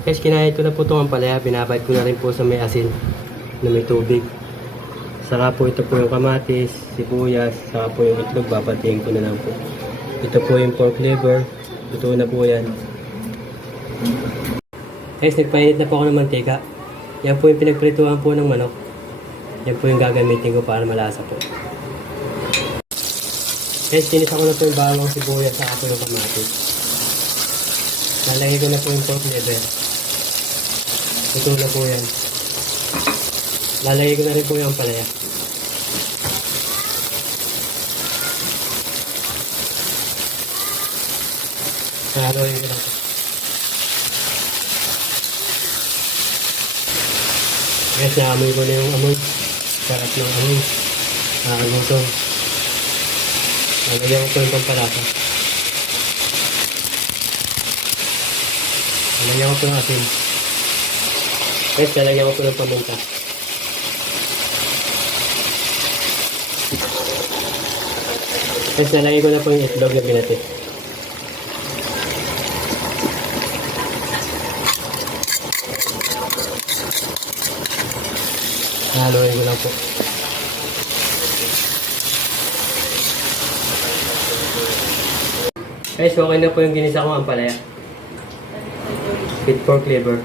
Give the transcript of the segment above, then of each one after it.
Guys, kinahit ko na po itong ampalaya. Binabad ko na rin po sa may asin na may tubig. Saka po ito po yung kamatis, sibuyas, saka po yung itlog. Babatiin ko na lang po. Ito po yung pork liver. Luto na po yan. Guys, nagpainit na po ako ng mantika. Yan po yung pinagprituhan po ng manok. Yan po yung gagamitin ko para malasa po. Guys, tinisa ko na po yung bawang, sibuyas, saka po yung kamatis. Lalagay ko na po yung pork liver. Ito na po yan. Lalagay ko na rin po yung ampalaya. Haluin ko lang po. Guys, naamoy ko na yung amoy. Sarap ng amoy. Nakakagutom. Lalagyan ko po yung pampalasa. Lalagyan ko po yung asin. Guys, lalagyan ko po ng pamunta. Guys, lalagyan ko na po yung itlog na binati. Haluin ko lang po. Guys, okay na po yung ginisa kong ampalaya. With pork liver.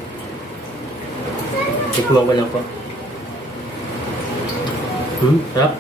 Tikman ko lang po. Sarap.